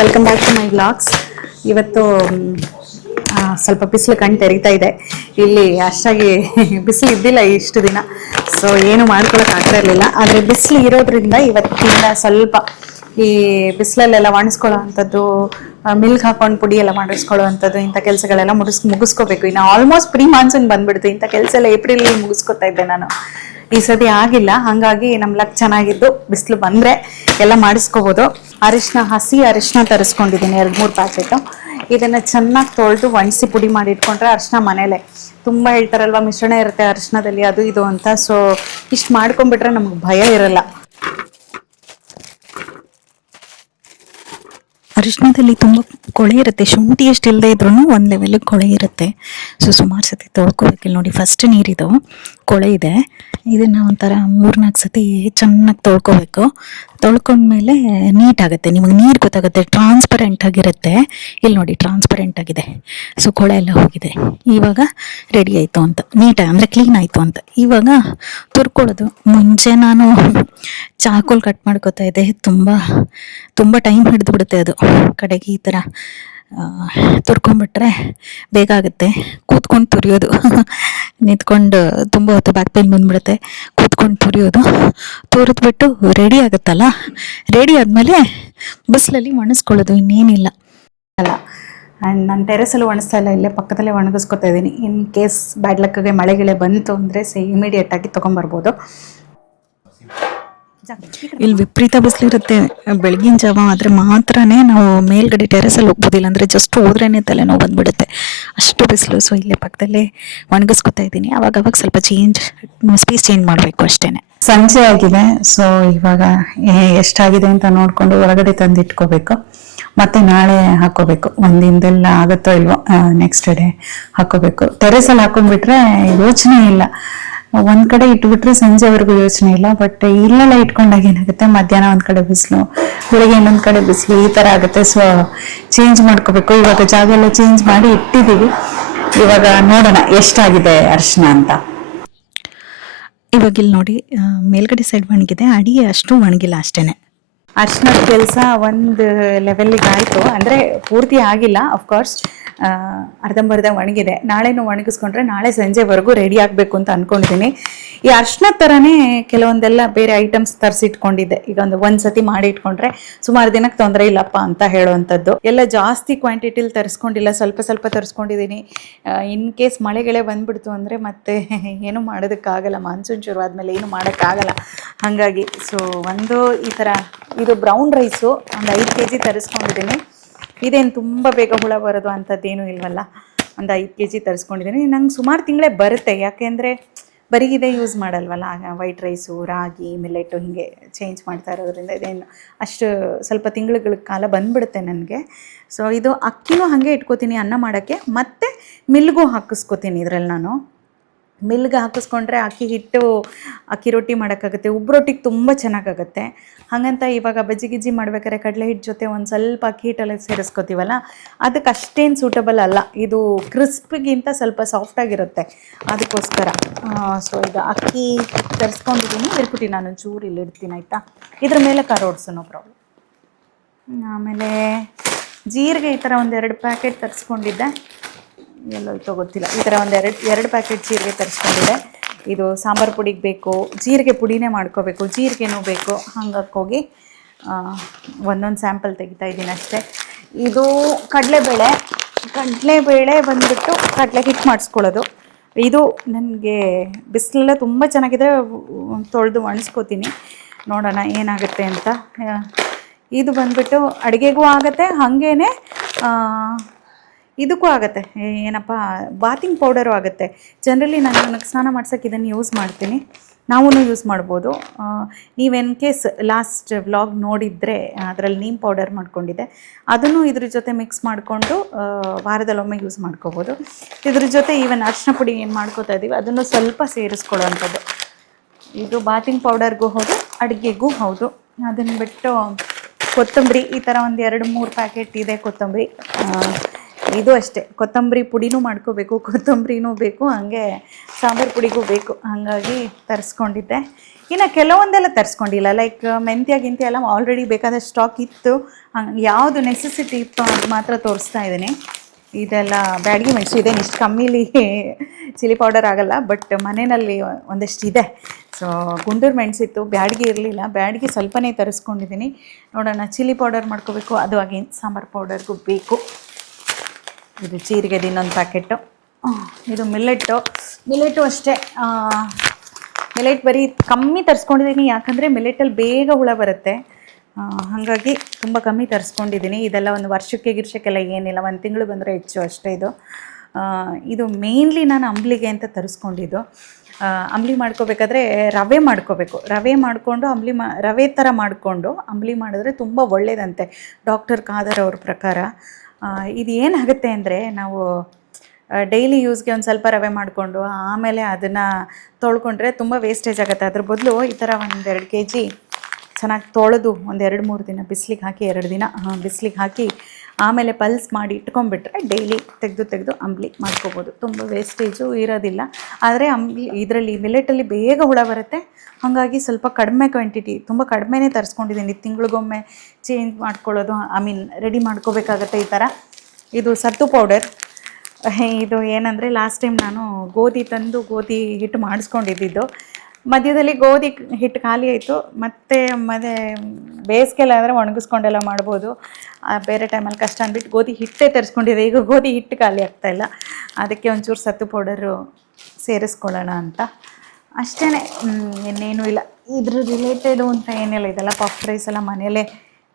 Welcome back to my vlogs. ಇವತ್ತು ಸ್ವಲ್ಪ ಬಿಸಿಲು ಕಣ್ಣು ತೆರೀತಾ ಇದೆ. ಇಲ್ಲಿ ಅಷ್ಟಾಗಿ ಬಿಸಿಲು ಇದ್ದಿಲ್ಲ ಇಷ್ಟು ದಿನ, ಸೊ ಏನು ಮಾಡ್ಕೊಳಕ್ಕೆ ಆಗ್ತಾ ಇರಲಿಲ್ಲ. ಆದರೆ ಬಿಸಿಲು ಇರೋದ್ರಿಂದ ಇವತ್ತಿನ ಸ್ವಲ್ಪ ಈ ಬಿಸಿಲಲ್ಲೆಲ್ಲ ಒಣಸ್ಕೊಳ್ಳೋ ಅಂಥದ್ದು, ಮಿಲ್ಕ್ ಹಾಕೊಂಡು ಪುಡಿ ಎಲ್ಲ ಮಾಡಿಸ್ಕೊಳ್ಳೋ ಅಂಥದ್ದು, ಇಂಥ ಕೆಲಸಗಳೆಲ್ಲ ಮುಗಿಸ್ಕೋಬೇಕು. ಇನ್ನು ಆಲ್ಮೋಸ್ಟ್ ಪ್ರೀ ಮಾನ್ಸೂನ್ ಬಂದ್ಬಿಡ್ತು. ಇಂಥ ಕೆಲಸ ಎಲ್ಲ ಏಪ್ರಿಲ್ ಮುಗಿಸ್ಕೊತಾ ಇದ್ದೆ ನಾನು. ಈ ಸತಿ ಆಗಿಲ್ಲ, ಹಾಗಾಗಿ ನಮ್ಮ ಲಕ್ ಚೆನ್ನಾಗಿದ್ದು ಬಿಸಿಲು ಬಂದರೆ ಎಲ್ಲ ಮಾಡಿಸ್ಕೋಬೋದು. ಹಸಿ ಅರಿಶಿನ ತರಿಸ್ಕೊಂಡಿದ್ದೀನಿ 2-3 ಪ್ಯಾಕೆಟು. ಇದನ್ನು ಚೆನ್ನಾಗಿ ತೊಳೆದು ಒಣಸಿ ಪುಡಿ ಮಾಡಿ ಇಟ್ಕೊಂಡ್ರೆ, ಅರಿಶಿನ ಮನೇಲೆ ತುಂಬ ಹೇಳ್ತಾರಲ್ವ ಮಿಶ್ರಣ ಇರುತ್ತೆ ಅರಿಶಿನದಲ್ಲಿ ಅದು ಇದು ಅಂತ. ಸೊ ಇಷ್ಟು ಮಾಡ್ಕೊಂಡ್ಬಿಟ್ರೆ ನಮ್ಗೆ ಭಯ ಇರಲ್ಲ. ಅರಿಶಿನದಲ್ಲಿ ತುಂಬ ಕೊಳೆ ಇರುತ್ತೆ. ಶುಂಠಿ ಎಷ್ಟು ಇಲ್ಲದೆ ಇದ್ರೂ ಒಂದು ಲೆವೆಲಿಗೆ ಕೊಳೆ ಇರುತ್ತೆ. ಸೊ ಸುಮಾರು ಸತಿ ತೊಳ್ಕೊಬೇಕಿಲ್ಲ ನೋಡಿ. ಫಸ್ಟ್ ನೀರಿದು ಕೊಳೆ ಇದೆ, ಇದನ್ನು ಒಂಥರ 3-4 ಸತಿ ಚೆನ್ನಾಗಿ ತೊಳ್ಕೊಬೇಕು. ತೊಳ್ಕೊಂಡ್ಮೇಲೆ ನೀಟಾಗುತ್ತೆ, ನಿಮಗೆ ನೀರು ಗೊತ್ತಾಗುತ್ತೆ, ಟ್ರಾನ್ಸ್ಪರೆಂಟ್ ಆಗಿರುತ್ತೆ. ಇಲ್ಲಿ ನೋಡಿ ಟ್ರಾನ್ಸ್ಪರೆಂಟ್ ಆಗಿದೆ, ಸೊ ಕೊಳೆ ಎಲ್ಲ ಹೋಗಿದೆ. ಇವಾಗ ರೆಡಿ ಆಯಿತು ಅಂತ, ನೀಟಾಗಿ ಅಂದರೆ ಕ್ಲೀನ್ ಆಯಿತು ಅಂತ. ಇವಾಗ ತುರ್ಕೊಳ್ಳೋದು. ಮುಂಚೆ ನಾನು ಚಾಕುಲ್ ಕಟ್ ಮಾಡ್ಕೋತಾ ಇದ್ದೆ, ತುಂಬ ಟೈಮ್ ಹಿಡಿದು ಬಿಡುತ್ತೆ ಅದು. ಕಡೆಗೆ ಈ ಥರ ತುರ್ಕೊಂಡ್ಬಿಟ್ರೆ ಬೇಗ ಆಗುತ್ತೆ. ಕೂತ್ಕೊಂಡು ತುರಿಯೋದು ನಿಂತ್ಕೊಂಡು ತುಂಬ ಹೊತ್ತು ಬ್ಯಾಕ್ ಪೇನ್ ಬಂದ್ಬಿಡುತ್ತೆ. ಕೂತ್ಕೊಂಡು ತುರಿದ್ಬಿಟ್ಟು ರೆಡಿ ಆಗುತ್ತಲ್ಲ, ರೆಡಿ ಆದಮೇಲೆ ಬಿಸಿಲಲ್ಲಿ ಒಣಸ್ಕೊಳ್ಳೋದು, ಇನ್ನೇನಿಲ್ಲ ಅಲ್ಲ. ಆ್ಯಂಡ್ ನಾನು ಟೆರೆಸಲ್ಲಿ ಒಣಸ್ತಾ ಇಲ್ಲ, ಇಲ್ಲೇ ಪಕ್ಕದಲ್ಲೇ ಒಣಗಿಸ್ಕೊತಾ ಇದ್ದೀನಿ. ಇನ್ ಕೇಸ್ ಬ್ಯಾಡ್ ಲಕ್ಕಿಗೆ ಮಳೆಗಿಳೆ ಬಂತು ಅಂದರೆ ಇಮಿಡಿಯೇಟಾಗಿ ತೊಗೊಂಬರ್ಬೋದು. ಇಲ್ಲಿ ವಿಪರೀತ ಬಿಸಿಲಿರುತ್ತೆ ಬೆಳಗಿನ ಜಾವ. ಆದರೆ ಮಾತ್ರನೇ ನಾವು ಮೇಲ್ಗಡೆ ಟೆರೆಸಲ್ಲಿ ಹೋಗ್ಬೋದಿಲ್ಲ, ಅಂದರೆ ಜಸ್ಟ್ ಹೋದ್ರೇ ತಲೆನೋವು ಬಂದ್ಬಿಡುತ್ತೆ, ಅಷ್ಟು ಬಿಸಿಲು. ಸೊ ಇಲ್ಲೇ ಪಕ್ಕದಲ್ಲೇ ಒಣಗಿಸ್ಕೊತಾ ಇದ್ದೀನಿ. ಅವಾಗ ಸ್ವಲ್ಪ ಸ್ಪೇಸ್ ಚೇಂಜ್ ಮಾಡಬೇಕು ಅಷ್ಟೇ. ಸಂಜೆ ಆಗಿದೆ, ಸೊ ಇವಾಗ ಎಷ್ಟಾಗಿದೆ ಅಂತ ನೋಡಿಕೊಂಡು ಹೊರಗಡೆ ತಂದು ಇಟ್ಕೋಬೇಕು. ಮತ್ತೆ ನಾಳೆ ಹಾಕೋಬೇಕು. ಒಂದಿನದೆಲ್ಲ ಆಗುತ್ತೋ ಇಲ್ವೋ, ನೆಕ್ಸ್ಟ್ ಡೇ ಹಾಕೋಬೇಕು. ಟೆರೆಸಲ್ಲಿ ಹಾಕೊಂಡ್ಬಿಟ್ರೆ ಯೋಚನೆ ಇಲ್ಲ, ಒಂದ್ ಕಡೆ ಇಟ್ಬಿಟ್ರೆ ಸಂಜೆವರೆಗೂ ಯೋಚನೆ ಇಲ್ಲ. ಬಟ್ ಇಲ್ಲೆಲ್ಲ ಇಟ್ಕೊಂಡಾಗ ಏನಾಗುತ್ತೆ, ಮಧ್ಯಾಹ್ನ ಒಂದ್ ಕಡೆ ಬಿಸಿಲು, ಬೆಳಿಗ್ಗೆ ಇನ್ನೊಂದ್ ಕಡೆ ಬಿಸಿಲು, ಈ ತರ ಆಗುತ್ತೆ. ಸೊ ಚೇಂಜ್ ಮಾಡ್ಕೋಬೇಕು. ಇವಾಗ ಜಾಗ ಎಲ್ಲ ಚೇಂಜ್ ಮಾಡಿ ಇಟ್ಟಿದ್ದೀವಿ. ಇವಾಗ ನೋಡೋಣ ಎಷ್ಟಾಗಿದೆ ಅರಿಶಿನ ಅಂತ. ಇವಾಗ ಇಲ್ಲಿ ನೋಡಿ, ಮೇಲ್ಗಡೆ ಸೈಡ್ ಒಣಗಿದೆ, ಅಡಿಗೆ ಅಷ್ಟು ಒಣಗಿಲ್ಲ ಅಷ್ಟೇನೆ. ಅರಿಶಿನದ ಕೆಲಸ ಒಂದು ಲೆವೆಲ್ಲಿಗೆ ಆಯಿತು, ಅಂದರೆ ಪೂರ್ತಿ ಆಗಿಲ್ಲ. ಅಫ್ಕೋರ್ಸ್ ಅರ್ಧಂಬರ್ಧ ಒಣಗಿದೆ. ನಾಳೆನೂ ಒಣಗಿಸ್ಕೊಂಡ್ರೆ ನಾಳೆ ಸಂಜೆವರೆಗೂ ರೆಡಿ ಆಗಬೇಕು ಅಂತ ಅಂದ್ಕೊಂಡಿದ್ದೀನಿ. ಈ ಅರಿಶಿನ ಥರನೇ ಕೆಲವೊಂದೆಲ್ಲ ಬೇರೆ ಐಟಮ್ಸ್ ತರಿಸಿಟ್ಕೊಂಡಿದ್ದೆ. ಈಗ ಒಂದು ಸತಿ ಮಾಡಿ ಇಟ್ಕೊಂಡ್ರೆ ಸುಮಾರು ದಿನಕ್ಕೆ ತೊಂದರೆ ಇಲ್ಲಪ್ಪ ಅಂತ ಹೇಳುವಂಥದ್ದು. ಎಲ್ಲ ಜಾಸ್ತಿ ಕ್ವಾಂಟಿಟಿಲಿ ತರಿಸ್ಕೊಂಡಿಲ್ಲ, ಸ್ವಲ್ಪ ತರಿಸ್ಕೊಂಡಿದ್ದೀನಿ. ಇನ್ ಕೇಸ್ ಮಳೆಗಳೇ ಬಂದ್ಬಿಡ್ತು ಅಂದರೆ ಮತ್ತೆ ಏನೂ ಮಾಡೋದಕ್ಕಾಗಲ್ಲ. ಮಾನ್ಸೂನ್ ಶುರು ಆದಮೇಲೆ ಏನು ಮಾಡೋಕ್ಕಾಗಲ್ಲ. ಹಾಗಾಗಿ ಸೊ ಈ ಥರ ಇದು ಬ್ರೌನ್ ರೈಸು ಒಂದು 5 kg ತರಿಸ್ಕೊಂಡಿದ್ದೀನಿ. ಇದೇನು ತುಂಬ ಬೇಗ ಹುಳ ಬರೋದು ಅಂಥದ್ದೇನೂ ಇಲ್ವಲ್ಲ. ಒಂದು 5 kg ತರಿಸ್ಕೊಂಡಿದ್ದೀನಿ. ನಂಗೆ ಸುಮಾರು ತಿಂಗಳೇ ಬರುತ್ತೆ, ಯಾಕೆಂದರೆ ಬರೀ ಇದೇ ಯೂಸ್ ಮಾಡಲ್ವಲ್ಲ. ವೈಟ್ ರೈಸು, ರಾಗಿ, ಮಿಲ್ಲೆಟು ಹೀಗೆ ಚೇಂಜ್ ಮಾಡ್ತಾ ಇರೋದ್ರಿಂದ ಇದೇನು ಅಷ್ಟು ಸ್ವಲ್ಪ ತಿಂಗಳ ಕಾಲ ಬಂದುಬಿಡುತ್ತೆ ನನಗೆ. ಸೊ ಇದು ಅಕ್ಕಿನೂ ಹಾಗೆ ಇಟ್ಕೋತೀನಿ ಅನ್ನ ಮಾಡೋಕ್ಕೆ, ಮತ್ತು ಮಿಲ್ಗೂ ಹಾಕಿಸ್ಕೋತೀನಿ. ಇದರಲ್ಲಿ ನಾನು ಮಿಲ್ಗೆ ಹಾಕಿಸ್ಕೊಂಡ್ರೆ ಅಕ್ಕಿ ರೊಟ್ಟಿ ಮಾಡೋಕ್ಕಾಗುತ್ತೆ, ಉಬ್ಬು ರೊಟ್ಟಿಗೆ ತುಂಬ ಚೆನ್ನಾಗಾಗುತ್ತೆ. ಹಾಗಂತ ಇವಾಗ ಬಜ್ಜಿ ಮಾಡ್ಬೇಕಾದ್ರೆ ಕಡಲೆ ಹಿಟ್ಟು ಜೊತೆ ಒಂದು ಸ್ವಲ್ಪ ಅಕ್ಕಿ ಹಿಟ್ಟೆಲ್ಲ ಸೇರಿಸ್ಕೋತೀವಲ್ಲ, ಅದಕ್ಕೆ ಅಷ್ಟೇನು ಸೂಟಬಲ್ ಅಲ್ಲ. ಇದು ಕ್ರಿಸ್ಪಿಗಿಂತ ಸ್ವಲ್ಪ ಸಾಫ್ಟಾಗಿರುತ್ತೆ, ಅದಕ್ಕೋಸ್ಕರ. ಸೊ ಈಗ ಅಕ್ಕಿ ತರಿಸ್ಕೊಂಡಿದ್ದೀನಿ, ಇರ್ಬಿಟ್ಟು ನಾನು ಚೂರು ಇಲ್ಲಿ ಇಡ್ತೀನಿ ಆಯಿತಾ. ಇದ್ರ ಮೇಲೆ ಕರೋಡ್ಸು, ನೋ ಪ್ರಾಬ್ಲಮ್. ಆಮೇಲೆ ಜೀರಿಗೆ ಈ ಥರ ಒಂದು 2 ಪ್ಯಾಕೆಟ್ ತರಿಸ್ಕೊಂಡಿದ್ದೆ, ಎಲ್ಲೋಯ್ತೋ ಗೊತ್ತಿಲ್ಲ. ಈ ಥರ ಒಂದು 2 ಪ್ಯಾಕೆಟ್ ಜೀರಿಗೆ ತರಿಸ್ಕೊಂಡಿದೆ. ಇದು ಸಾಂಬಾರು ಪುಡಿಗೆ ಬೇಕು, ಜೀರಿಗೆ ಪುಡಿನೇ ಮಾಡ್ಕೋಬೇಕು, ಜೀರಿಗೆನೂ ಬೇಕು. ಹಂಗಾಗಿ ಒಂದೊಂದು ಸ್ಯಾಂಪಲ್ ತೆಗಿತಾ ಇದ್ದೀನಿ ಅಷ್ಟೇ. ಇದು ಕಡಲೆಬೇಳೆ ಬಂದುಬಿಟ್ಟು ಕಡಲೆ ಹಿಟ್ಟು ಮಾಡಿಸ್ಕೊಳ್ಳೋದು. ಇದು ನನಗೆ ಬಿಸಿಲೆಲ್ಲ ತುಂಬ ಚೆನ್ನಾಗಿದೆ, ತೊಳೆದು ಒಣಸ್ಕೋತೀನಿ, ನೋಡೋಣ ಏನಾಗುತ್ತೆ ಅಂತ. ಇದು ಬಂದುಬಿಟ್ಟು ಅಡುಗೆಗೂ ಆಗುತ್ತೆ, ಹಾಗೇ ಇದಕ್ಕೂ ಆಗುತ್ತೆ. ಏನಪ್ಪ, ಬಾತಿಂಗ್ ಪೌಡರು ಆಗುತ್ತೆ. ಜನರಲಿ ನನಗೆ ಸ್ನಾನ ಮಾಡ್ಸೋಕ್ಕೆ ಇದನ್ನು ಯೂಸ್ ಮಾಡ್ತೀನಿ, ನಾವೂ ಯೂಸ್ ಮಾಡ್ಬೋದು. ನೀವು ಇನ್ ಕೇಸ್ ಲಾಸ್ಟ್ ವ್ಲಾಗ್ ನೋಡಿದರೆ ಅದರಲ್ಲಿ ನೀಮ್ ಪೌಡರ್ ಮಾಡ್ಕೊಂಡಿದ್ದೆ, ಅದನ್ನು ಇದ್ರ ಜೊತೆ ಮಿಕ್ಸ್ ಮಾಡಿಕೊಂಡು ವಾರದಲ್ಲೊಮ್ಮೆ ಯೂಸ್ ಮಾಡ್ಕೋಬೋದು. ಇದ್ರ ಜೊತೆ ಈವನ್ ಅರಿಶಿನ ಪುಡಿ ಏನು ಮಾಡ್ಕೋತಾ ಇದ್ದೀವಿ ಅದನ್ನು ಸ್ವಲ್ಪ ಸೇರಿಸ್ಕೊಳ್ಳೋವಂಥದ್ದು. ಇದು ಬಾತಿಂಗ್ ಪೌಡರ್ಗೂ ಹೌದು, ಅಡುಗೆಗೂ ಹೌದು. ಅದನ್ನು ಬಿಟ್ಟು ಕೊತ್ತಂಬರಿ ಈ ಥರ ಒಂದು 2-3 ಪ್ಯಾಕೆಟ್ ಇದೆ ಕೊತ್ತಂಬರಿ. ಇದು ಅಷ್ಟೇ, ಕೊತ್ತಂಬರಿ ಪುಡಿನೂ ಮಾಡ್ಕೋಬೇಕು, ಕೊತ್ತಂಬರಿನೂ ಬೇಕು, ಹಾಗೆ ಸಾಂಬಾರು ಪುಡಿಗೂ ಬೇಕು, ಹಾಗಾಗಿ ತರಿಸ್ಕೊಂಡಿದ್ದೆ. ಇನ್ನು ಕೆಲವೊಂದೆಲ್ಲ ತರಿಸ್ಕೊಂಡಿಲ್ಲ, ಲೈಕ್ ಮೆಂತ್ಯ ಗಿಂತ್ಯ ಎಲ್ಲ ಆಲ್ರೆಡಿ ಬೇಕಾದಷ್ಟು ಸ್ಟಾಕ್ ಇತ್ತು. ಯಾವುದು ನೆಸೆಸಿಟಿ ಇತ್ತು ಅದು ಮಾತ್ರ ತೋರಿಸ್ತಾ ಇದ್ದೀನಿ. ಇದೆಲ್ಲ ಬ್ಯಾಡಗಿ ಮೆಣಸು ಇದೆ, ಇಷ್ಟು ಕಮ್ಮಿಲಿ ಚಿಲ್ಲಿ ಪೌಡರ್ ಆಗಲ್ಲ, ಬಟ್ ಮನೆಯಲ್ಲಿ ಒಂದಷ್ಟು ಇದೆ. ಸೊ ಗುಂಟೂರು ಮೆಣಸಿತ್ತು, ಬ್ಯಾಡಗಿ ಇರಲಿಲ್ಲ, ಬ್ಯಾಡಗಿ ಸ್ವಲ್ಪನೇ ತರಿಸ್ಕೊಂಡಿದ್ದೀನಿ. ನೋಡೋಣ, ಚಿಲ್ಲಿ ಪೌಡರ್ ಮಾಡ್ಕೋಬೇಕು, ಅದು ಹಾಗೆ ಸಾಂಬಾರು ಪೌಡರ್ಗೂ ಬೇಕು. ಇದು ಜೀರಿಗೆದು ಇನ್ನೊಂದು ಪ್ಯಾಕೆಟು. ಇದು ಮಿಲ್ಲೆಟ್ಟು ಅಷ್ಟೇ. ಮಿಲೆಟ್ ಬರೀ ಕಮ್ಮಿ ತರಿಸ್ಕೊಂಡಿದ್ದೀನಿ, ಯಾಕಂದರೆ ಮಿಲೆಟಲ್ಲಿ ಬೇಗ ಹುಳ ಬರುತ್ತೆ, ಹಾಗಾಗಿ ತುಂಬ ಕಮ್ಮಿ ತರಿಸ್ಕೊಂಡಿದ್ದೀನಿ. ಇದೆಲ್ಲ ಒಂದು ವರ್ಷಕ್ಕೆಲ್ಲ ಏನಿಲ್ಲ, ಒಂದು ತಿಂಗಳು ಬಂದರೆ ಹೆಚ್ಚು ಅಷ್ಟೇ. ಇದು ಮೇನ್ಲಿ ನಾನು ಅಂಬ್ಲಿಗೆ ಅಂತ ತರಿಸ್ಕೊಂಡಿದ್ದು. ಅಂಬ್ಲಿ ಮಾಡ್ಕೋಬೇಕಾದ್ರೆ ರವೆ ಮಾಡ್ಕೋಬೇಕು, ರವೆ ಮಾಡಿಕೊಂಡು ರವೆ ಥರ ಮಾಡಿಕೊಂಡು ಅಂಬ್ಲಿ ಮಾಡಿದ್ರೆ ತುಂಬ ಒಳ್ಳೆಯದಂತೆ ಡಾಕ್ಟರ್ ಖಾದರ್ ಅವ್ರ ಪ್ರಕಾರ. ಇದು ಏನಾಗುತ್ತೆ ಅಂದರೆ, ನಾವು ಡೈಲಿ ಯೂಸ್ಗೆ ಒಂದು ಸ್ವಲ್ಪ ರವೆ ಮಾಡಿಕೊಂಡು ಆಮೇಲೆ ಅದನ್ನು ತೊಳ್ಕೊಂಡ್ರೆ ತುಂಬ ವೇಸ್ಟೇಜ್ ಆಗುತ್ತೆ. ಅದ್ರ ಬದಲು ಈ ಥರ 1-2 kg ಚೆನ್ನಾಗಿ ತೊಳೆದು ಒಂದು 2-3 ದಿನ ಬಿಸಿಲಿಗೆ ಹಾಕಿ, 2 ದಿನ ಬಿಸಿಲಿಗೆ ಹಾಕಿ ಆಮೇಲೆ ಪಲ್ಸ್ ಮಾಡಿ ಇಟ್ಕೊಂಡ್ಬಿಟ್ರೆ ಡೈಲಿ ತೆಗೆದು ಅಂಬ್ಲಿ ಮಾಡ್ಕೋಬೋದು. ತುಂಬ ವೇಸ್ಟೇಜು ಇರೋದಿಲ್ಲ. ಆದರೆ ಇದರಲ್ಲಿ ಮಿಲೆಟಲ್ಲಿ ಬೇಗ ಹುಳ ಬರುತ್ತೆ, ಹಾಗಾಗಿ ಸ್ವಲ್ಪ ಕಡಿಮೆ ಕ್ವಾಂಟಿಟಿ, ತುಂಬ ಕಡಿಮೆನೇ ತರಿಸ್ಕೊಂಡಿದ್ದೀನಿ. ತಿಂಗಳಿಗೊಮ್ಮೆ ಚೇಂಜ್ ಮಾಡ್ಕೊಳ್ಳೋದು, ರೆಡಿ ಮಾಡ್ಕೋಬೇಕಾಗತ್ತೆ ಈ ಥರ. ಇದು ಸತ್ತು ಪೌಡರ್. ಇದು ಏನಂದರೆ, ಲಾಸ್ಟ್ ಟೈಮ್ ನಾನು ಗೋಧಿ ಹಿಟ್ಟು ಮಾಡಿಸ್ಕೊಂಡಿದ್ದು, ಮಧ್ಯದಲ್ಲಿ ಗೋಧಿ ಹಿಟ್ಟು ಖಾಲಿ ಆಯಿತು. ಮತ್ತು ಬೇಸಿಗೆಲ್ಲ ಆದರೆ ಒಣಗಿಸ್ಕೊಂಡೆಲ್ಲ ಮಾಡ್ಬೋದು, ಬೇರೆ ಟೈಮಲ್ಲಿ ಕಷ್ಟ ಅಂದ್ಬಿಟ್ಟು ಗೋಧಿ ಹಿಟ್ಟೇ ತರಿಸ್ಕೊಂಡಿದ್ದೆ. ಈಗ ಗೋಧಿ ಹಿಟ್ಟು ಖಾಲಿ ಆಗ್ತಾಯಿಲ್ಲ, ಅದಕ್ಕೆ ಒಂಚೂರು ಸತ್ತು ಪೌಡರು ಸೇರಿಸ್ಕೊಳ್ಳೋಣ ಅಂತ ಅಷ್ಟೇ. ಇನ್ನೇನು ಇಲ್ಲ, ಇದ್ರ ರಿಲೇಟೆಡು ಅಂತ ಏನಿಲ್ಲ. ಇದೆಲ್ಲ ಪಫ್ ರೈಸ್ ಎಲ್ಲ ಮನೆಯಲ್ಲೇ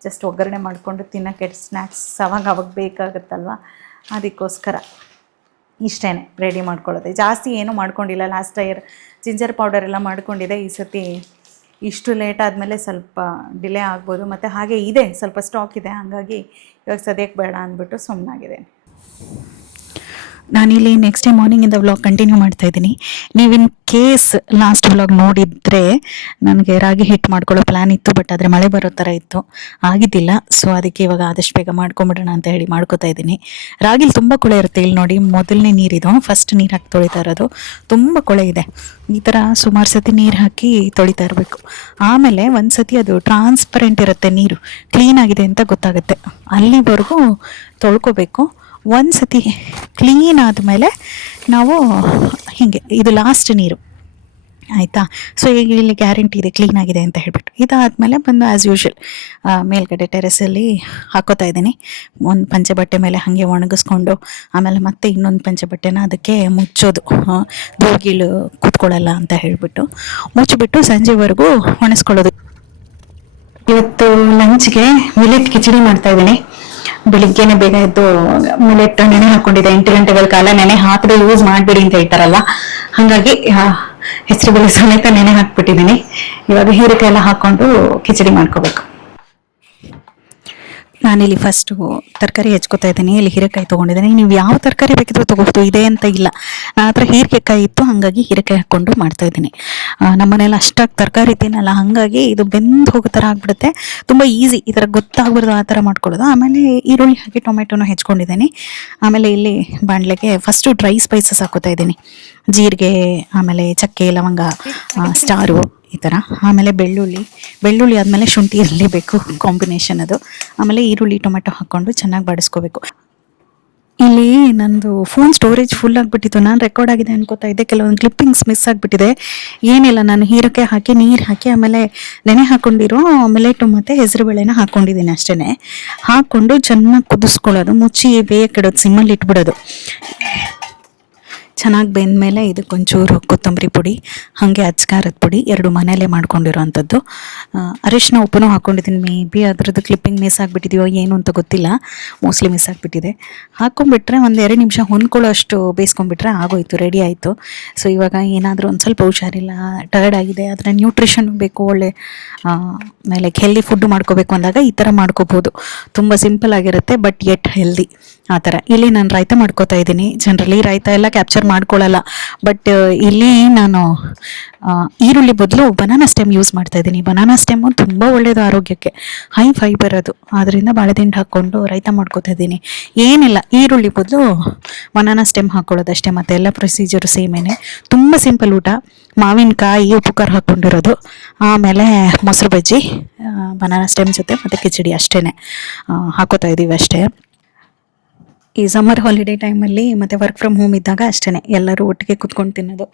ಜಸ್ಟ್ ಒಗ್ಗರಣೆ ಮಾಡಿಕೊಂಡು ತಿನ್ನೋಕ್ಕೆ ಸ್ನ್ಯಾಕ್ಸ್ ಅವಾಗ ಬೇಕಾಗುತ್ತಲ್ವ, ಅದಕ್ಕೋಸ್ಕರ ಇಷ್ಟೇ ರೆಡಿ ಮಾಡ್ಕೊಳ್ಳೋದೆ. ಜಾಸ್ತಿ ಏನೂ ಮಾಡ್ಕೊಂಡಿಲ್ಲ. ಲಾಸ್ಟ್ ಇಯರ್ ಜಿಂಜರ್ ಪೌಡರ್ ಎಲ್ಲ ಮಾಡ್ಕೊಂಡಿದ್ದೆ, ಈ ಸತಿ ಇಷ್ಟು ಲೇಟ್ ಆದಮೇಲೆ ಸ್ವಲ್ಪ ಡಿಲೇ ಆಗ್ಬೋದು. ಮತ್ತು ಹಾಗೆ ಇದೆ, ಸ್ವಲ್ಪ ಸ್ಟಾಕ್ ಇದೆ, ಹಾಗಾಗಿ ಇವಾಗ ಸದ್ಯಕ್ಕೆ ಬೇಡ ಅಂದ್ಬಿಟ್ಟು ಸುಮ್ಮನಾಗಿದ್ದೇನೆ. ನಾನಿಲ್ಲಿ ನೆಕ್ಸ್ಟ್ ಡೇ ಮಾರ್ನಿಂಗಿಂದ ವ್ಲಾಗ್ ಕಂಟಿನ್ಯೂ ಮಾಡ್ತಾ ಇದ್ದೀನಿ. ನೀವು ಇನ್ ಕೇಸ್ ಲಾಸ್ಟ್ ವ್ಲಾಗ್ ನೋಡಿದರೆ ನನಗೆ ರಾಗಿ ಹಿಟ್ಟು ಮಾಡ್ಕೊಳ್ಳೋ ಪ್ಲ್ಯಾನ್ ಇತ್ತು, ಬಟ್ ಆದರೆ ಮಳೆ ಬರೋ ಥರ ಇತ್ತು, ಆಗಿದ್ದಿಲ್ಲ. ಸೊ ಅದಕ್ಕೆ ಇವಾಗ ಆದಷ್ಟು ಬೇಗ ಮಾಡ್ಕೊಂಬಿಡೋಣ ಅಂತ ಹೇಳಿ ಮಾಡ್ಕೋತಾ ಇದ್ದೀನಿ. ರಾಗಿಲಿ ತುಂಬ ಕೊಳೆ ಇರುತ್ತೆ. ಇಲ್ಲಿ ನೋಡಿ, ಮೊದಲನೇ ನೀರಿದು, ಫಸ್ಟ್ ನೀರು ಹಾಕಿ ತೊಳಿತಾ ಇರೋದು, ತುಂಬ ಕೊಳೆ ಇದೆ. ಈ ಥರ ಸುಮಾರು ಸತಿ ನೀರು ಹಾಕಿ ತೊಳಿತಾ ಇರಬೇಕು. ಆಮೇಲೆ ಒಂದು ಸತಿ ಅದು ಟ್ರಾನ್ಸ್ಪರೆಂಟ್ ಇರುತ್ತೆ, ನೀರು ಕ್ಲೀನಾಗಿದೆ ಅಂತ ಗೊತ್ತಾಗುತ್ತೆ, ಅಲ್ಲಿವರೆಗೂ ತೊಳ್ಕೊಬೇಕು. ಒಂದು ಸತಿ ಕ್ಲೀನ್ ಆದಮೇಲೆ ನಾವು ಹೀಗೆ, ಇದು ಲಾಸ್ಟ್ ನೀರು ಆಯಿತಾ. ಸೊ ಈಗ ಇಲ್ಲಿ ಗ್ಯಾರಂಟಿ ಇದೆ ಕ್ಲೀನಾಗಿದೆ ಅಂತ ಹೇಳ್ಬಿಟ್ಟು. ಇದಾದಮೇಲೆ ಬಂದು ಆ್ಯಸ್ ಯೂಶ್ವಲ್ ಮೇಲ್ಗಡೆ ಟೆರೆಸಲ್ಲಿ ಹಾಕೋತಾ ಇದ್ದೀನಿ. ಒಂದು ಪಂಚೆ ಬಟ್ಟೆ ಮೇಲೆ ಹಾಗೆ ಒಣಗಿಸ್ಕೊಂಡು ಆಮೇಲೆ ಮತ್ತೆ ಇನ್ನೊಂದು ಪಂಚೆ ಬಟ್ಟೆನ ಅದಕ್ಕೆ ಮುಚ್ಚೋದು, ಧೂಳ್ಗೀಳು ಕೂತ್ಕೊಳ್ಳಲ್ಲ ಅಂತ ಹೇಳಿಬಿಟ್ಟು ಮುಚ್ಚಿಬಿಟ್ಟು ಸಂಜೆವರೆಗೂ ಒಣಸ್ಕೊಳ್ಳೋದು. ಇವತ್ತು ಲಂಚ್ಗೆ ಮಿಲೆಟ್ ಕಿಚಡಿ ಮಾಡ್ತಾಯಿದ್ದೀನಿ. ಬೆಳಿಗ್ಗೆನೆ ಬೇಗ ಎದ್ದು ಮಿಲೆಟ್ ನೆನೆ ಹಾಕೊಂಡಿದ್ದೆ, 8 ಗಂಟೆಗಳ ಕಾಲ ನೆನೆ ಹಾಕದೆ ಯೂಸ್ ಮಾಡಬೇಡಿ ಅಂತ ಹೇಳ್ತಾರಲ್ಲ, ಹಾಗಾಗಿ ಹೆಸರು ಬೇಳೆ ಸಮೇತ ನೆನೆ ಹಾಕ್ಬಿಟ್ಟಿದ್ದೀನಿ. ಇವಾಗ ಹೀರೆಕಾಯಿ ಎಲ್ಲ ಹಾಕೊಂಡು ಕಿಚಡಿ ಮಾಡ್ಕೋಬೇಕು. ನಾನಿಲ್ಲಿ ಫಸ್ಟು ತರಕಾರಿ ಹೆಚ್ಕೋತಾ ಇದ್ದೀನಿ. ಇಲ್ಲಿ ಹೀರೆಕಾಯಿ ತೊಗೊಂಡಿದ್ದೀನಿ. ನೀವು ಯಾವ ತರಕಾರಿ ಬೇಕಿದ್ರೂ ತೊಗೋಬೋದು, ಇದೆ ಅಂತ ಇಲ್ಲ. ನನ್ನ ಹತ್ರ ಹೀರೆಕಾಯಿ ಇತ್ತು, ಹಾಗಾಗಿ ಹೀರೆಕಾಯಿ ಹಾಕ್ಕೊಂಡು ಮಾಡ್ತಾಯಿದ್ದೀನಿ. ನಮ್ಮ ಮನೇಲಿ ಅಷ್ಟಾಗಿ ತರಕಾರಿ ತಿನ್ನಲ್ಲ, ಹಾಗಾಗಿ ಇದು ಬೆಂದು ಹೋಗೋ ಥರ ಆಗಿಬಿಡುತ್ತೆ. ತುಂಬ ಈಸಿ, ಈ ಥರ ಗೊತ್ತಾಗ್ಬಾರ್ದು ಆ ಥರ ಮಾಡ್ಕೊಳ್ಳೋದು. ಆಮೇಲೆ ಈರುಳ್ಳಿ ಹಾಕಿ ಟೊಮೆಟೊನೂ ಹೆಚ್ಕೊಂಡಿದ್ದೀನಿ. ಆಮೇಲೆ ಇಲ್ಲಿ ಬಾಣಲೆಗೆ ಫಸ್ಟು ಡ್ರೈ ಸ್ಪೈಸಸ್ ಹಾಕೋತಾ ಇದ್ದೀನಿ, ಜೀರಿಗೆ, ಆಮೇಲೆ ಚಕ್ಕೆ, ಲವಂಗ, ಸ್ಟಾರು, ಈ ಥರ. ಆಮೇಲೆ ಬೆಳ್ಳುಳ್ಳಿ ಆದಮೇಲೆ ಶುಂಠಿ ಇರಲೇಬೇಕು, ಕಾಂಬಿನೇಷನ್ ಅದು. ಆಮೇಲೆ ಈರುಳ್ಳಿ ಟೊಮೆಟೊ ಹಾಕ್ಕೊಂಡು ಚೆನ್ನಾಗಿ ಬಾಡಿಸ್ಕೋಬೇಕು. ಇಲ್ಲಿ ನಂದು ಫೋನ್ ಸ್ಟೋರೇಜ್ ಫುಲ್ ಆಗಿಬಿಟ್ಟಿತ್ತು. ನಾನು ರೆಕಾರ್ಡ್ ಆಗಿದೆ ಅನ್ಕೋತಾ ಇದ್ದೆ, ಕೆಲವೊಂದು ಕ್ಲಿಪ್ಪಿಂಗ್ಸ್ ಮಿಸ್ ಆಗಿಬಿಟ್ಟಿದೆ. ಏನಿಲ್ಲ, ನಾನು ಹೀರೆಕಾಯಿ ಹಾಕಿ ನೀರು ಹಾಕಿ ಆಮೇಲೆ ನೆನೆ ಹಾಕ್ಕೊಂಡಿರೋ ಮಿಲೆಟು ಮತ್ತು ಹೆಸರುಬೇಳೆನ ಹಾಕ್ಕೊಂಡಿದ್ದೀನಿ ಅಷ್ಟೇ. ಹಾಕ್ಕೊಂಡು ಚೆನ್ನಾಗಿ ಕುದಿಸ್ಕೊಳ್ಳೋದು, ಮುಚ್ಚಿ ಬೇಯಕ್ಕಿಡೋದು, ಸಿಮ್ಮಲ್ಲಿ ಇಟ್ಬಿಡೋದು. ಚೆನ್ನಾಗಿ ಬೆಂದಮೇಲೆ ಇದಕ್ಕೊಂಚೂರು ಕೊತ್ತಂಬರಿ ಪುಡಿ, ಹಾಗೆ ಅಚ್ಕಾರದ ಪುಡಿ, 2 ಮನೆಯಲ್ಲೇ ಮಾಡ್ಕೊಂಡಿರೋವಂಥದ್ದು, ಅರಿಶಿನ ಉಪ್ಪನ್ನು ಹಾಕ್ಕೊಂಡಿದ್ದೀನಿ. ಮೇ ಬಿ ಅದ್ರದ್ದು ಕ್ಲಿಪ್ಪಿಂಗ್ ಮಿಸ್ ಆಗಿಬಿಟ್ಟಿದೆಯೋ ಏನು ಅಂತ ಗೊತ್ತಿಲ್ಲ, ಮೋಸ್ಟ್ಲಿ ಮಿಸ್ ಆಗಿಬಿಟ್ಟಿದೆ. ಹಾಕ್ಕೊಂಡ್ಬಿಟ್ರೆ ಒಂದು 2 ನಿಮಿಷ ಹೊಂದ್ಕೊಳ್ಳೋ ಅಷ್ಟು ಬೇಯಿಸ್ಕೊಂಡ್ಬಿಟ್ರೆ ಆಗೋಯ್ತು, ರೆಡಿ ಆಯಿತು. ಸೊ ಇವಾಗ ಏನಾದರೂ ಒಂದು ಸ್ವಲ್ಪ ಹುಷಾರಿಲ್ಲ, ಟಯರ್ಡ್ ಆಗಿದೆ, ಅದರ ನ್ಯೂಟ್ರಿಷನ್ ಬೇಕು, ಒಳ್ಳೆ ಲೈಕ್ ಹೆಲ್ದಿ ಫುಡ್ಡು ಮಾಡ್ಕೋಬೇಕು ಅಂದಾಗ ಈ ಥರ ಮಾಡ್ಕೋಬೋದು. ತುಂಬ ಸಿಂಪಲ್ ಆಗಿರುತ್ತೆ, ಬಟ್ ಯೆಟ್ ಹೆಲ್ದಿ ಆ ಥರ. ಇಲ್ಲಿ ನಾನು ರಾಯ್ತ ಮಾಡ್ಕೋತಾ ಇದ್ದೀನಿ. ಜನರಲಿ ರಾಯ್ತ ಎಲ್ಲ ಕ್ಯಾಪ್ಚರ್ ಮಾಡ್ಕೊಳ್ಳಲ್ಲ. ಬಟ್ ಇಲ್ಲಿ ನಾನು ಈರುಳ್ಳಿ ಬದಲು ಬನಾನಾ ಸ್ಟೆಮ್ ಯೂಸ್ ಮಾಡ್ತಾ ಇದ್ದೀನಿ. ಬನಾನಾ ಸ್ಟೆಮ್ಮು ತುಂಬ ಒಳ್ಳೆಯದು ಆರೋಗ್ಯಕ್ಕೆ, ಹೈ ಫೈಬರ್ ಅದು. ಅದರಿಂದ ಬಾಳೆದಿಂಡು ಹಾಕ್ಕೊಂಡು ರೈತ ಮಾಡ್ಕೋತಾ ಇದ್ದೀನಿ. ಏನಿಲ್ಲ, ಈರುಳ್ಳಿ ಬದಲು ಬನಾನಾ ಸ್ಟೆಮ್ ಹಾಕ್ಕೊಳ್ಳೋದಷ್ಟೇ, ಮತ್ತು ಎಲ್ಲ ಪ್ರೊಸೀಜರು ಸೇಮೇನೆ. ತುಂಬ ಸಿಂಪಲ್ ಊಟ. ಮಾವಿನಕಾಯಿ ಉಪ್ಪು ಖಾರ ಹಾಕ್ಕೊಂಡಿರೋದು, ಆಮೇಲೆ ಮೊಸರು ಬಜ್ಜಿ, ಬನಾನಾ ಸ್ಟೆಮ್ ಜೊತೆ ಮತ್ತು ಕಿಚಡಿ ಅಷ್ಟೇ ಹಾಕೋತಾ ಇದ್ದೀವಿ ಅಷ್ಟೇ. ಈ ಸಮ್ಮರ್ ಹಾಲಿಡೇ ಟೈಮಲ್ಲಿ ಮತ್ತು ವರ್ಕ್ ಫ್ರಮ್ ಹೋಮ್ ಇದ್ದಾಗ ಅಷ್ಟೇ ಎಲ್ಲರೂ ಒಟ್ಟಿಗೆ ಕುತ್ಕೊಂಡು ತಿನ್ನೋದು.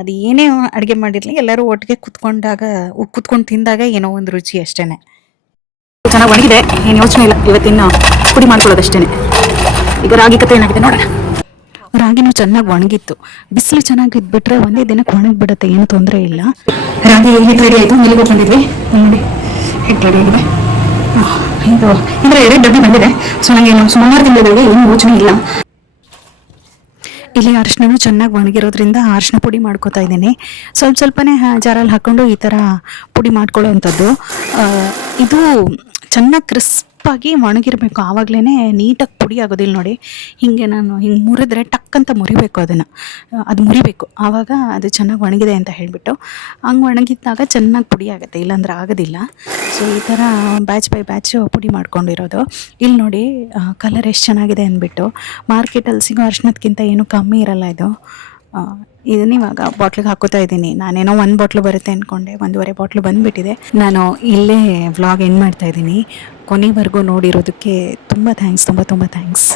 ಅದು ಏನೇ ಅಡುಗೆ ಮಾಡಿರಲಿ ಎಲ್ಲರೂ ಒಟ್ಟಿಗೆ ಕುತ್ಕೊಂಡು ತಿಂದಾಗ ಏನೋ ಒಂದು ರುಚಿ ಅಷ್ಟೇ. ಚೆನ್ನಾಗಿ ಒಣಗಿದೆ, ಏನು ಯೋಚನೆ ಇಲ್ಲ. ಇವತ್ತಿನ ಪುಡಿ ಮಾಡ್ಕೊಳ್ಳೋದಷ್ಟೇ. ಈಗ ರಾಗಿ ಕತೆ ಏನಾಗಿದೆ ನೋಡೋಣ. ರಾಗಿನೂ ಚೆನ್ನಾಗಿ ಒಣಗಿತ್ತು. ಬಿಸಿಲು ಚೆನ್ನಾಗಿ ಇದ್ಬಿಟ್ರೆ ಒಂದೇ ದಿನಕ್ಕೆ ಒಣಗಿಬಿಡುತ್ತೆ, ಏನು ತೊಂದರೆ ಇಲ್ಲ. ರಾಗಿ ಹಿಟ್ಟು ರೆಡಿ ಆಯಿತು, ಮಿಲ್ಲಿಗೆ ಬಂದಿದ್ವಿ. ನೋಡಿ ಹಿಟ್ಟು ರೆಡಿ ಆಗಿದೆ. ಇದು ಅಂದರೆ 2 ಡಬ್ಬಿ ಬಂದಿದೆ. ಸೊ ನನಗೆ ಸುಮಾರು ತಿಂಗಳಿಗೆ ಏನು ಯೋಚನೆ ಇಲ್ಲ. ಇಲ್ಲಿ ಅರಿಶಿನೂ ಚೆನ್ನಾಗಿ ಒಣಗಿರೋದ್ರಿಂದ ಅರಿಶಿನ ಪುಡಿ ಮಾಡ್ಕೋತಾ ಇದ್ದೀನಿ. ಸ್ವಲ್ಪನೇ ಜಾರಲ್ಲಿ ಹಾಕ್ಕೊಂಡು ಈ ಥರ ಪುಡಿ ಮಾಡ್ಕೊಳ್ಳೋ ಅಂಥದ್ದು. ಇದು ಚೆನ್ನಾಗಿ ಕ್ರಿಸ್ಪಾಗಿ ಒಣಗಿರಬೇಕು, ಆವಾಗಲೇ ನೀಟಾಗಿ ಪುಡಿ ಆಗೋದಿಲ್ಲ. ನೋಡಿ ಹೀಗೆ ನಾನು ಹಿಂಗೆ ಮುರಿದ್ರೆ ಟಕ್ ಅಂತ ಮುರಿಬೇಕು, ಅದು ಮುರಿಬೇಕು. ಆವಾಗ ಅದು ಚೆನ್ನಾಗಿ ಒಣಗಿದೆ ಅಂತ ಹೇಳಿಬಿಟ್ಟು ಹಂಗೆ ಒಣಗಿದ್ದಾಗ ಚೆನ್ನಾಗಿ ಪುಡಿ ಆಗುತ್ತೆ, ಇಲ್ಲಾಂದ್ರೆ ಆಗೋದಿಲ್ಲ. ಸೊ ಈ ಥರ ಬ್ಯಾಚ್ ಬೈ ಬ್ಯಾಚ್ ಪುಡಿ ಮಾಡ್ಕೊಂಡಿರೋದು. ಇಲ್ಲಿ ನೋಡಿ ಕಲರ್ ಎಷ್ಟು ಚೆನ್ನಾಗಿದೆ ಅಂದ್ಬಿಟ್ಟು. ಮಾರ್ಕೆಟಲ್ಲಿ ಸಿಗೋ ಅರಿಶಿನಕ್ಕಿಂತ ಏನೂ ಕಮ್ಮಿ ಇರಲ್ಲ ಇದು. ಇದನ್ನ ಇವಾಗ ಬಾಟ್ಲಿಗೆ ಹಾಕೋತಾ ಇದ್ದೀನಿ. ನಾನೇನೋ 1 ಬಾಟ್ಲು ಬರುತ್ತೆ ಅಂದ್ಕೊಂಡೆ, 1.5 ಬಾಟ್ಲು ಬಂದುಬಿಟ್ಟಿದೆ. ನಾನು ಇಲ್ಲೇ ವ್ಲಾಗ್ ಎಂಡ್ ಮಾಡ್ತಾ ಇದ್ದೀನಿ. ಕೊನೆವರೆಗೂ ನೋಡಿರೋದಕ್ಕೆ ತುಂಬ ಥ್ಯಾಂಕ್ಸ್.